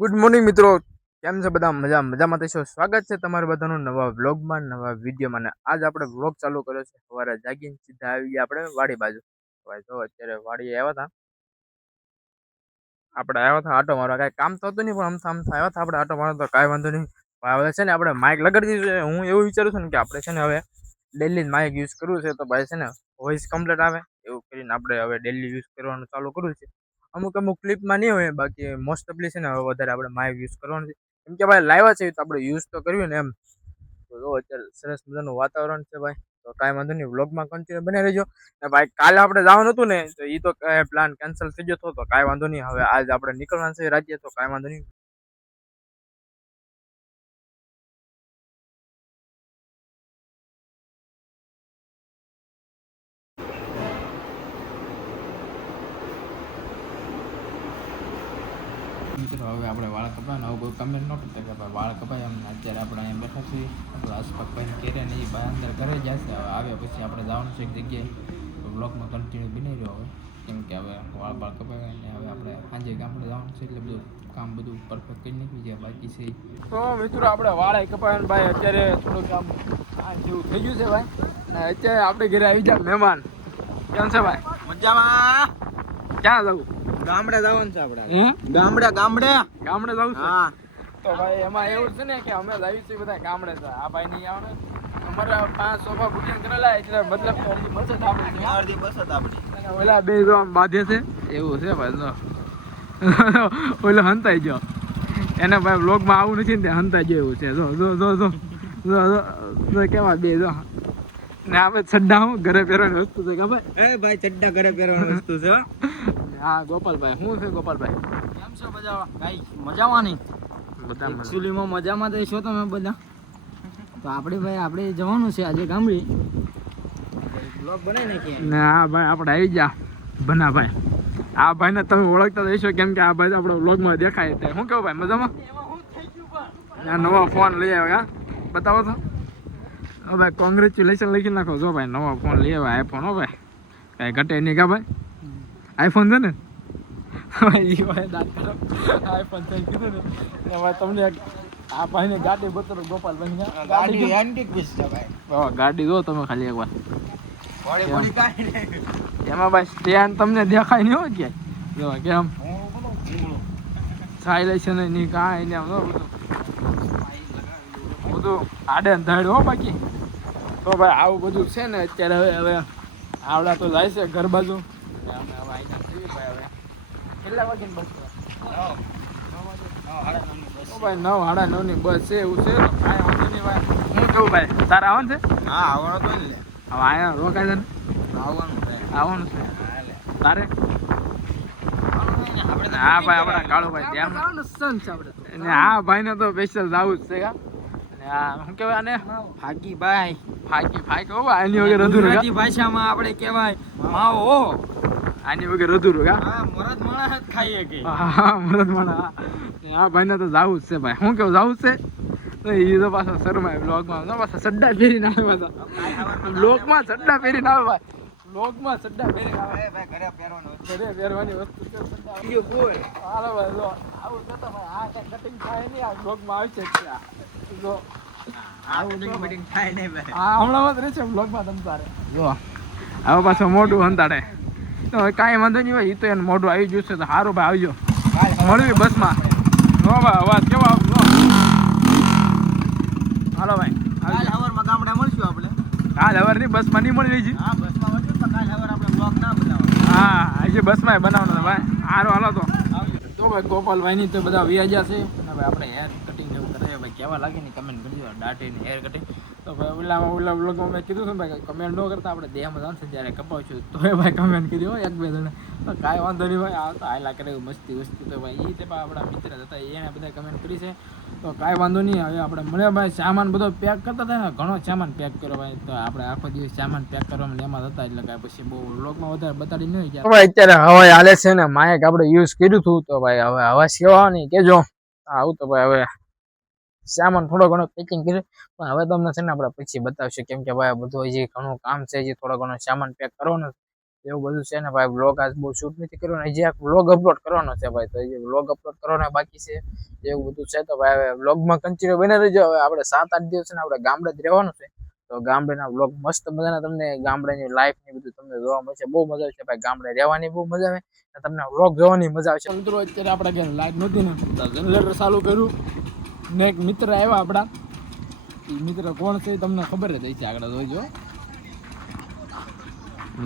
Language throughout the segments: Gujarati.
ગુડ મોર્નિંગ મિત્રો, કેમ છે બધા? મજામાં થશો. સ્વાગત છે તમારું બધાનું નવા વ્લોગમાં, નવા વિડીયોમાં. ને આજ આપણે વ્લોગ ચાલુ કર્યો છે સવારે જાગીને સીધા આવી ગયા આપણે વાડી બાજુ. ભાઈ જો અત્યારે વાડીએ આવ્યા હતા આટો મારવા. કાંઈ કામ તો હતું નહીં, પણ આમ આવ્યા હતા આપણે આટો મારવા. તો કાંઈ વાંધો નહીં. હવે છે ને આપણે માઇક લગાડી દીધું છે. હું એવું વિચારું છું ને કે આપણે છે ને હવે ડેલી માઇક યુઝ કરવું છે. તો ભાઈ છે ને વોઇસ કમ્પ્લીટ આવે એવું કરીને આપણે હવે ડેલી યુઝ કરવાનું ચાલુ કરવું છે. અમુક ક્લિપમાં નહીં હોય, બાકી મોસ્ટ ઓફલી છે ને હવે વધારે આપણે માઇક યુઝ કરવાનું છે. કેમ કે ભાઈ લાવ્યા છે તો આપણે યુઝ તો કરવી ને એમ. તો જો અત્યારે સરસ મજાનું વાતાવરણ છે ભાઈ. તો કાંઈ વાંધો નહીં, વ્લોગમાં કન્ટિન્યુ બની રહેજો. ને ભાઈ કાલે આપણે જવાનું હતું ને, તો એ તો પ્લાન કેન્સલ થઈ ગયો હતો. તો કાંઈ વાંધો નહીં, હવે આજ આપણે નીકળવાનું છે રાજ્ય. તો કાંઈ વાંધો નહીં. મિત્રો હવે આપણે વાળ કપાય આવું કોઈ કમેન્ટ ન કરતા કે ભાઈ વાળ કપાય. એમ અત્યારે આપણે અહીંયા બેઠા છીએ. આપણે આસપાસભાઈને કેરે ને એ ભાઈ અંદર ઘરે જશે. હવે આવ્યા પછી આપણે જવાનું છે એક જગ્યાએ. બ્લોગમાં કન્ટિન્યુ બની રહ્યો હવે, કેમ કે હવે વાળ કપાય અને હવે આપણે સાંજે ગામડે જવાનું છે, એટલે બધું કામ બધું પરફેક્ટ કરી નાખી જાય બાકી છે. તો મિત્રો આપણે વાળ કપાય ભાઈ. અત્યારે થોડુંક આમ જેવું થઈ ગયું છે ભાઈ. ને અત્યારે આપણે ઘરે આવી જાય મહેમાન. કેમ છે ભાઈ? મજામાં. ક્યાં જવું? ગામડે જવાનું છે આપણે. ગામડે ગામડે જવું છે. હા. તો ભાઈ એમાં એવું છે ને કે અમે લાવી છીએ બધા ગામડે છે. આ ભાઈ નહીં આવે. અમારે 5 સોફા બુકિંગ કરેલા, એટલે મતલબ કે અડધી બસ જ આપણી છે. અડધી બસ જ આપણી. અને ઓલા બે જો આમ બાંધે છે એવું છે ભાઈ. જો ઓલો હંતાઈ ગયો. એને ભાઈ વ્લોગમાં આવું નથી ને, હંતાઈ ગયો એવું છે. જો જો જો જો જો જો કેવા બે જો. ને આપણે છડ્ડા હું ઘરે પહેરવાની વસ્તુ છે કે ભાઈ? ભાઈ ચડ્ડા ઘરે પહેરવાની વસ્તુ છે. હા ગોપાલભાઈ, શું છે ગોપાલભાઈ? કેમ છો બધા? ભાઈ મજામાં નહીં? બધા એકચ્યુઅલીમાં મજામાં તો છો તમે બધા. તો આપણે જવાનું છે આજે ગામડે. બ્લોગ બનાવી નાખીએ. ને હા ભાઈ આપણે આવી ગયા ભનાભાઈ. આ ભાઈને તમે ઓળખતા હશો, કેમ કે આ ભાઈ આપણો વ્લોગમાં દેખાય. એટલે શું કેવું ભાઈ, મજામાં? આ નવો ફોન લઈ આવ્યો. હા બતાવો તો. હવે ભાઈ કોંગ્રેચ્યુલેશન લખી નાખો. જો ભાઈ નવો ફોન લઈ આવ્યો, આઈફોન. હો ભાઈ કાંઈ ઘટે નહીં કા ભાઈ? આઈફોન છે ને આઈફોન થઈ કીધું ને ભાઈ. તમને આ ભાઈને ગાડી બતાવો ગોપાલભાઈ. ગાડી એન્ટિક પીસ છે ભાઈ. ગાડી જો તમે ખાલી એકવાર. બોડી કાઈ નહીં. એમાં ભાઈ સ્ટેન્ડ તમને દેખાય નહીં હોય ક્યાંય. જો કેમ સાયલેશન નહીં કાંઈ નહીં. આમ બધું આડે ધાડ હો બાકી. તો ભાઈ આવું બધું છે ને અત્યારે. હવે આવડા તો જાય છે ઘર બાજુ. અમે હવે આવીને ભાઈ હવે કેટલા વાગ્યાની બસ છે? ભાઈ 9:30 ની બસ છે એવું છે. તો કાંઈ વાંધો નહીં ભાઈ. હું કેવું ભાઈ, તારે આવવાનું છે? હા આવવાનો તો ને. હવે અહીંયા રોકાય છે ને? આવવાનું છે. આવવાનું છે તારે? હા ભાઈ આપણા કાળુભાઈ ત્યાં. ને હા ભાઈ ને તો સ્પેશિયલ જવું જ છે. હા શું કહેવાય આને? ફાકી ભાઈ. ફાકી હો ભાઈ. આની વગર અધૂરું. ગુજરાતી ભાષામાં આપણે કહેવાય માવો. આની વગર અધૂરું. હા મરદ માણસ જ ખાઈએ કે. હા મરદ માણા. હા ભાઈ ને તો જવું જ છે ભાઈ. શું કેવું જવું જ છે? તો એ તો પાછા શરમાય બ્લોગમાં. પાછા ચડ્ડા પહેરીને આવે. પાછા બ્લોગમાં ચડ્ડા પહેરીને આવે ભાઈ. બ્લોગમાં ચડ્ડા પહેરીને આવે. ભાઈ ઘરે પહેરવાનું. ઘરે પહેરવાની વસ્તુ છે ચડ્ડા. હાલો ભાઈ જો આવું થતો ભાઈ. આ કઈ કટિંગ થાય નહીં. આ બ્લોગમાં આવી છે જો. આવું મીટિંગ થાય નહીં ભાઈ. હા હમણાં જ રહેશે બ્લોગમાં તમ તારે. જો હવે પાછું મોઢું હંતાડે. તો કાંઈ વાંધો નહીં ભાઈ. એ તો એનું મોઢું આવી ગયું છે તો સારું ભાઈ. આવજો મળવી બસમાં. હો ભાઈ અવાજ કેવો આવતો. હાલો ભાઈ કાલ હવારમાં ગામડે મળશું આપણે. કાલ હવારની બસમાં નહીં મળી રહી છે. હા બસમાં મળશું પણ કાલ હવાર આપણે બ્લોગ ના બનાવવાનો. હા આજે બસમાં બનાવવાનો ભાઈ. સારું હાલો તો. તો ભાઈ ગોપાલભાઈની તો બધા વ્યાજ્યા છે. અને ભાઈ આપણે હેર કટિંગ એવું કરે ભાઈ. કેવા લાગે ને કમેન્ટ કરજો. દાઢીને હેર કટિંગ. તો ભાઈ ઓલા બ્લોગમાં મેં કીધું છે ભાઈ કમેન્ટ ન કરતા. આપણે દેહમાં જાણશે ત્યારે કપાવશું. તો એ ભાઈ કમેન્ટ કરી હોય 1-2 જણા. તો કાંઈ વાંધો નહીં ભાઈ. આ તો હાયલા કરે મસ્તી વસ્તુ. તો ભાઈ એ તે આપણા મિત્ર હતા એને બધા કમેન્ટ કરી છે. તો કાંઈ વાંધો નહીં. હવે આપણે મળે ભાઈ. સામાન બધો પેક કરતા હતા ને, ઘણો સામાન પેક કર્યો ભાઈ. તો આપણે આખો દિવસ સામાન પેક કરવામાં એમાં હતા. એટલે કાંઈ પછી બહુ વ્લોગમાં વધારે બતાડી નહીં ગયા. ભાઈ અત્યારે હવા હાલે છે ને, માઇક આપણે યુઝ કર્યું હતું. તો ભાઈ હવે હવા સેવા નહીં કેજો. આવું તો ભાઈ હવે સામાન થોડો ઘણો પેકિંગ કર્યું. પણ હવે તમને છે ને આપણે પછી બતાવશું. કેમ કે ભાઈ બધું હજી ઘણું કામ છે. હજી થોડો ઘણો સામાન પેક કરવાનો. એવું બધું છે ને ભાઈ. વ્લોગ આજ બહુ શૂટ નથી કર્યો ને હજી એક વ્લોગ અપલોડ કરવાનો છે ભાઈ. તો એ વ્લોગ અપલોડ કરવાનો બાકી છે એવું બધું છે. તો ભાઈ હવે વ્લોગમાં કન્ટિન્યુ બને રહેજો. હવે આપણે 7-8 દિવસ છે ને આપણે ગામડે જ રહેવાનું છે. તો ગામડેના વ્લોગ મસ્ત મજાના તમને ગામડાની લાઈફ ને બધું તમને જોવા મળશે. બહુ મજા આવશે ભાઈ. ગામડે રહેવાની બહુ મજા આવે અને તમને વ્લોગ જોવાની મજા આવશે. મિત્રો અત્યારે આપણે ઘરે લાઈટ નહોતી ને તો જનરેટર ચાલુ કર્યું ને એક મિત્ર આવ્યા આપણા. એ મિત્ર કોણ છે તમને ખબર જ હશે, આગળ જોઈજો.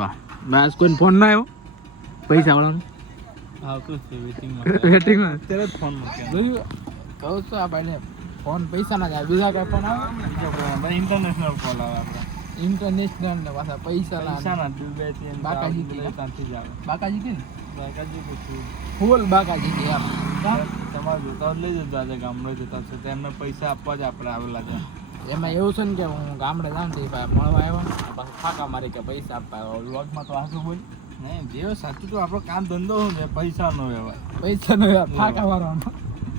વાહ, બસ કોઈ ફોન ના આવ્યો પૈસા વાળાનો? આવતું છે વેટિંગમાં અત્યારે જ ફોન મૂક્યા. જોયું કહું છું આ ભાઈને ફોન પૈસા ના જાય. બીજા કઈ ફોન આવે? ઇન્ટરનેશનલ કોલ આવે આપણે. ઇન્ટરનેશનલ ને પાછા પૈસા પૈસાના દુબઈ થી બાકાજી ત્યાંથી જ આવે. બાકાજી થી ને બાકાજી પછી ફૂલ બાકાજી થી એમ. તમારે જોતા લઈ જજો. આજે ગામડે જતા છે તેમને પૈસા આપવા જ આપણે આવેલા છે. એમાં એવું છે ને કે હું ગામડે જાઉં તો ભાઈ મળવા આવ્યો પાછું ફાંકા મારી કે પૈસા આપવા આવ્યો. વ્લોગમાં તો હાસું બોલ નહીં જે સાચું તો આપણો કામ ધંધો શું છે? પૈસાનો વ્યવહાર. પૈસા નો ફાંકા મારવાનો.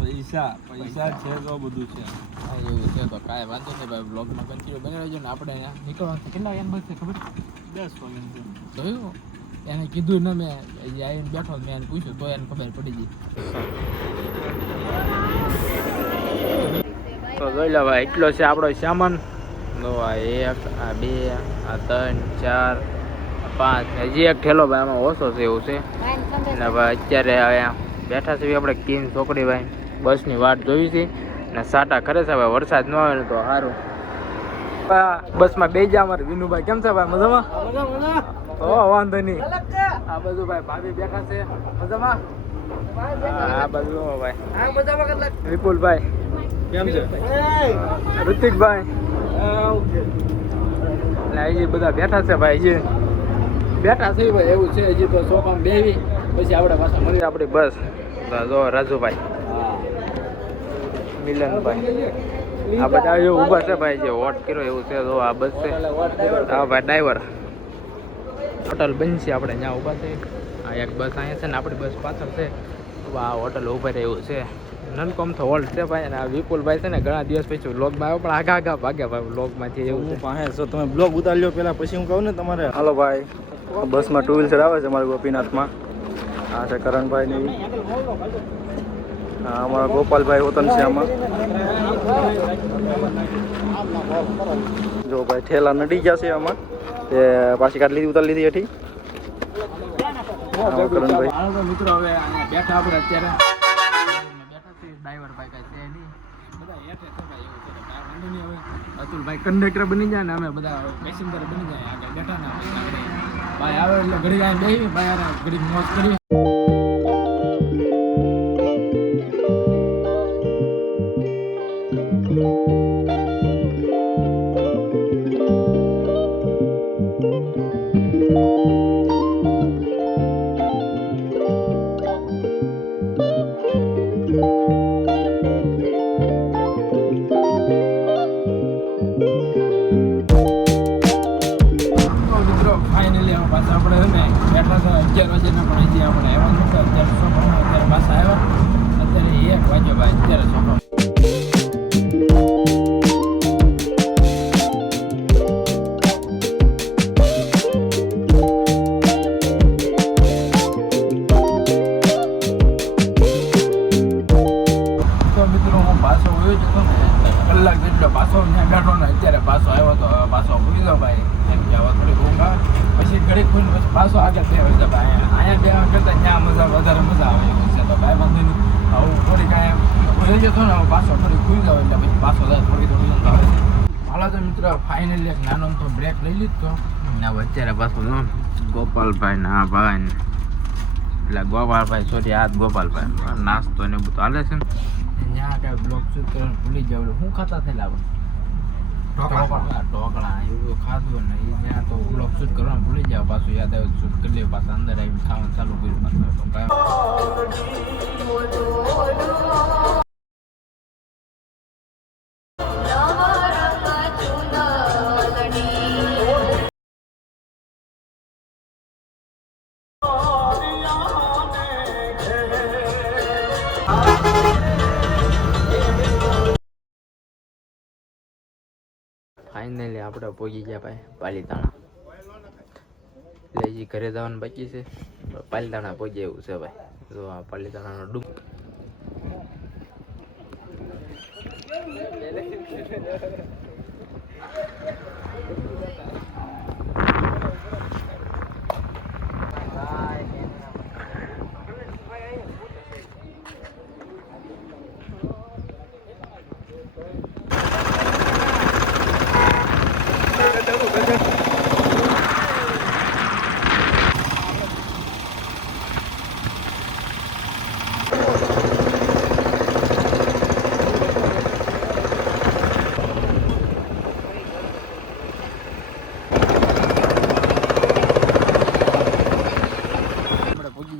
પૈસા છે તો બધું છે. હા એવું છે. તો કાંઈ વાંધો નહીં ભાઈ. વ્લોગમાં કન્ટિન્યુ બની રહેજો ને આપણે અહીંયા નીકળવાનું કેટલા એમ બસ ખબર 10 વાગે જોયું એને કીધું ને મેં આવીને બેઠો મેં એને પૂછ્યું તો એને ખબર પડી ગઈ. તો જોઈ લો ભાઈ એટલો છે આપણો સામાન. તો આ 1 આ 2 આ 3 4 5 હજી એક ઠેલો ભાઈ આમાં ઓછો છે એવું છે. અને ભાઈ અત્યારે અહીંયા બેઠા છીએ આપણે કિંગ ચોકડી ભાઈ. બસની વાટ જોઈ છે ને સાટા ખરે છે ભાઈ. વરસાદ ન આવે ને તો સારું. બસમાં બે જા અમારે વિનુભાઈ કેમ છે ભાઈ? મજામાં? ઓ વાંધો નહીં. આ બધું ભાઈ ભાભી બેઠા છે મજામાં. આ બધું ભાઈ વિપુલભાઈ કેમ છે? ઋતિકભાઈ એટલે હજી બધા બેઠા છે ભાઈ. હજી બેઠા છે ભાઈ એવું છે. હજી તો સોફામાં બેવી પછી આપણે પાછા મળી આપણી બસ. જો રાજુભાઈ મિલનભાઈ આ બધા એવું ઊભા છે ભાઈ. જે વોટ કર્યો એવું છે. જો આ બસ છે. હા ભાઈ ડ્રાઈવર હોટલ બનશે આપણે ત્યાં ઊભા છે. આ એક બસ અહીંયા છે ને આપણી બસ પાછળ છે. આ હોટલ ઊભા રહે એવું છે. નનકોમ તો હોલ્ડ છે ભાઈ. અને આ વિપુલભાઈ છે ને ઘણા દિવસ પછી વ્લોગમાં આવ્યો પણ આગા ભાગ્યા ભાઈ વ્લોગમાંથી એવું છે. પાસે જો તમે બ્લોગ ઉતારી લો પહેલા પછી હું કહું ને તમારે. હાલો ભાઈ, બસમાં 2 વ્હીલર આવે છે અમારા ગોપીનાથમાં. આ છે કરણભાઈ ની, હા અમારા ગોપાલભાઈ વતન છે આમાં. જો ભાઈ ઠેલા નડી ગયા છે આમાં. તે પાછી કાઢી લીધી, ઉતારી લીધી એઠી. કરણભાઈ મિત્રો હવે બેઠા આપણે અત્યારે બેઠા છે. ડ્રાઈવર ભાઈ કઈ છે નહીં, બધા હેઠે છે ભાઈ એવું છે. કાંઈ વાંધો નહીં. હવે અતુલભાઈ કંડક્ટર બની જાય ને અમે બધા પેસેન્જર બની જાય. આગળ બેઠા ને ભાઈ આવે એટલે ઘડી કાંઈ બેસી ભાઈ ઘડી મોજ કરી. ફાઇનલી હવે પાછા આપણે છે ને બેઠા હતા 11 વાગ્યાના પણ હજી આપણે આવ્યા નહોતા. અત્યારે સોફામાં અત્યારે પાછા આવ્યા. અત્યારે 1 વાગ્યા ભાઈ અત્યારે સોફા. તો મિત્રો હું પાછો વયો જતો ને કલાક જેટલો પાછો ત્યાં બેઠો ને અત્યારે પાછો આવ્યો તો પાછો ભૂલી જાઓ ભાઈ. એમ કે હવે થોડી ઊંઘ આવે પછી ઘડી ખોઈને પછી પાછો આગળ બે વાગે ભાઈ. અહીંયા બે કરતા ત્યાં વધારે મજા આવે એવું છે. તો કાંઈ વાંધો નહીં. આવું થોડી કાંઈ ભૂલી જતો ને હવે પાછો થોડી ખુલી જાવ એટલે પછી પાછો જાય થોડી ઊંઘ આવે છે. હાલો તો મિત્રો ફાઇનલી એક નાનો તો બ્રેક લઈ લીધો. હવે અત્યારે પાછું ગોપાલભાઈ ના ભાઈ ને એટલે ગોપાલભાઈ સોરી આ ગોપાલભાઈ નાસ્તો ને બધું હાલે છે ને. ત્યાં કાંઈ બ્લોગ શૂટ કરવાનું ભૂલી જાવ. શું ખાતા થયેલા આપણે ઢોકળા એવું ખાધું ને એ ત્યાં તો બ્લોગ શૂટ કરવાનું ભૂલી જાવ. પાછું યાદ આવે શૂટ કરી લે. પાછા અંદર આવીને ખાવાનું ચાલુ કર્યું પાછું. તો કાંઈ ફાઇનલી આપણે પહોંચી ગયા ભાઈ પાલીતાણા. એટલે આપણે હજી ઘરે જવાનું બાકી છે. પાલીતાણા પહોંચે એવું છે ભાઈ. જો આ પાલીતાણાનો ડૂબ.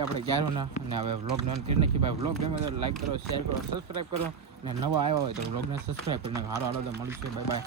આપણે ક્યારો ના અને હવે વ્લોગ ડન કરી નાખીએ ભાઈ. વ્લોગ ગમે તો લાઈક કરો, શેર કરો, સબસ્ક્રાઈબ કરો અને નવા આવ્યા હોય તો વ્લોગને સબસ્ક્રાઈબ કરીને હારો હાલો તો મળીશું. Bye bye.